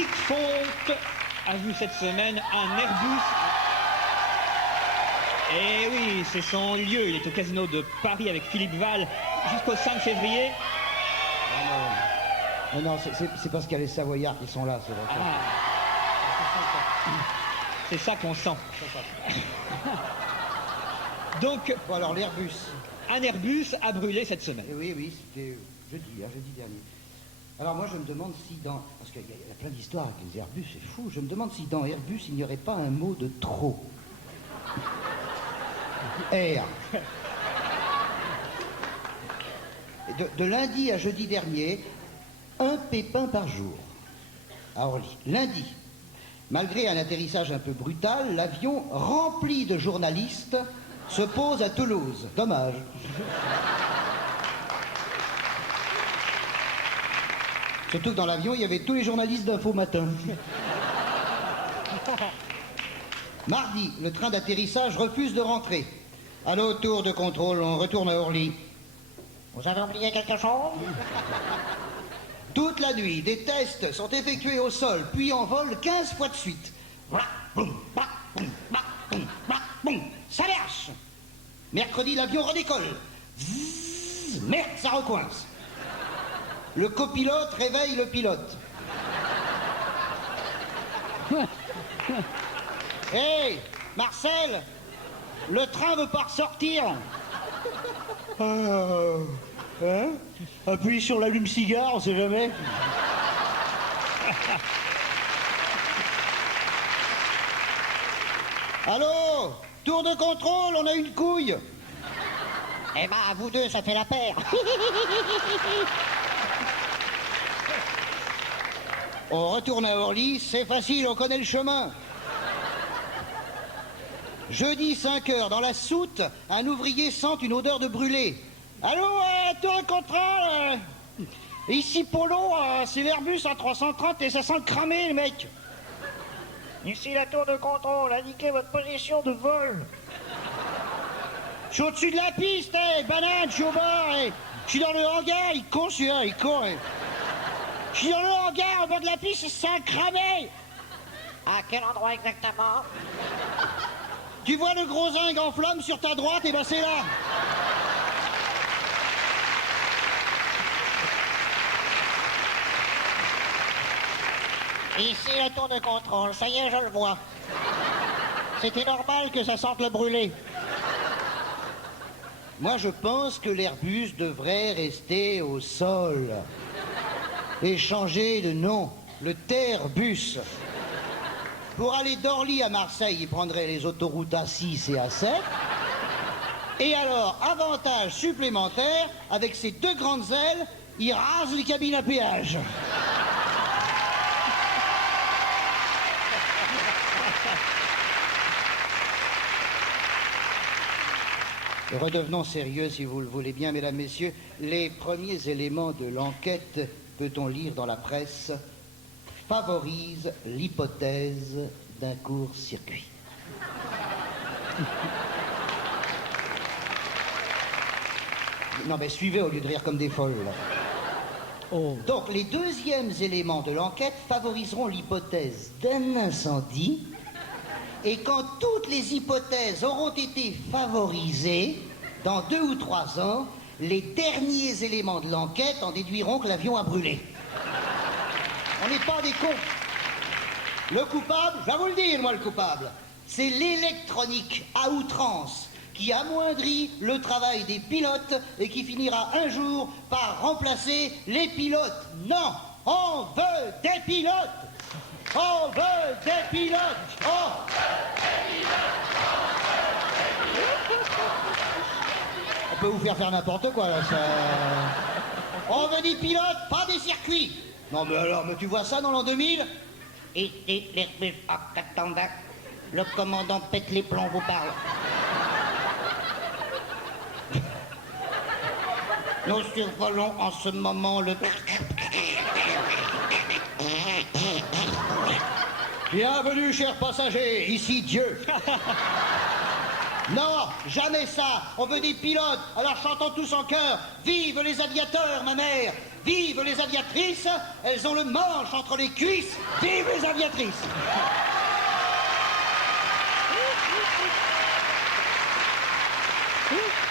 Patrick Fonte a vu cette semaine un Airbus. Eh oui, c'est son lieu. Il est au casino de Paris avec Philippe Val jusqu'au 5 février. Non, c'est parce qu'il y a les Savoyards qui sont là, c'est vrai. C'est ça qu'on sent. Donc, bon, alors l'Airbus. Un Airbus a brûlé cette semaine. Oui, c'était jeudi dernier. Alors moi je me demande si dans... Parce qu'il y a plein d'histoires avec les Airbus, c'est fou. Je me demande si dans Airbus il n'y aurait pas un mot de trop. Air. De lundi à jeudi dernier, un pépin par jour. À Orly. Lundi, malgré un atterrissage un peu brutal, l'avion rempli de journalistes se pose à Toulouse. Dommage. Surtout que dans l'avion, il y avait tous les journalistes d'Info Matin. Mardi, le train d'atterrissage refuse de rentrer. Allô, tour de contrôle, on retourne à Orly. Vous avez oublié quelque chose? Toute la nuit, des tests sont effectués au sol, puis en vol 15 fois de suite. Ça lâche. Mercredi, l'avion redécolle. Zzz, merde, ça recoince. Le copilote réveille le pilote. Hey, Marcel, le train veut pas ressortir. Hein? Appuie sur l'allume-cigare, on sait jamais. Allô? Tour de contrôle, on a une couille. Eh ben, à vous deux, ça fait la paire. On retourne à Orly, c'est facile, on connaît le chemin. Jeudi, 5 heures, dans la soute, un ouvrier sent une odeur de brûlé. Allô, tour de contrôle ici Polo, c'est l'Airbus A330 et ça sent le cramé, le mec. Ici la tour de contrôle, indiquez votre position de vol. Je suis au-dessus de la piste, banane, je suis au bord, je suis dans le hangar, il con celui-là, il con. Je suis dans le hangar, au bord de la piste, c'est un cramé. À quel endroit exactement? Tu vois le gros zinc en flamme sur ta droite, et ben c'est là. Ici la tour de contrôle, ça y est, je le vois. C'était normal que ça sente le brûlé. Moi, je pense que l'Airbus devrait rester au sol et changer de nom, le Terrebus. Pour aller d'Orly à Marseille, il prendrait les autoroutes A6 et A7. Et alors, avantage supplémentaire, avec ses deux grandes ailes, il rase les cabines à péage. Redevenons sérieux, si vous le voulez bien, mesdames, messieurs. Les premiers éléments de l'enquête, peut-on lire dans la presse, favorisent l'hypothèse d'un court-circuit. Non, mais suivez au lieu de rire comme des folles, là. Oh. Donc, les deuxièmes éléments de l'enquête favoriseront l'hypothèse d'un incendie. Et quand toutes les hypothèses auront été favorisées, dans 2 ou 3 ans, les derniers éléments de l'enquête en déduiront que l'avion a brûlé. On n'est pas des cons. Le coupable, je vais vous le dire, moi, le coupable, c'est l'électronique à outrance qui amoindrit le travail des pilotes et qui finira un jour par remplacer les pilotes. Non, on veut des pilotes. On veut des pilotes. On peut vous faire n'importe quoi, là, ça... On veut des pilotes, pas des circuits. Non, mais alors, mais tu vois ça dans l'an 2000? Ici l'Airbus A420, le commandant pète les plombs vous parle. Nous survolons en ce moment le... Bienvenue, chers passagers, ici Dieu. Non, jamais ça. On veut des pilotes. Alors chantons tous en chœur. Vive les aviateurs, ma mère. Vive les aviatrices! Elles ont le manche entre les cuisses! Vive les aviatrices! Ouh.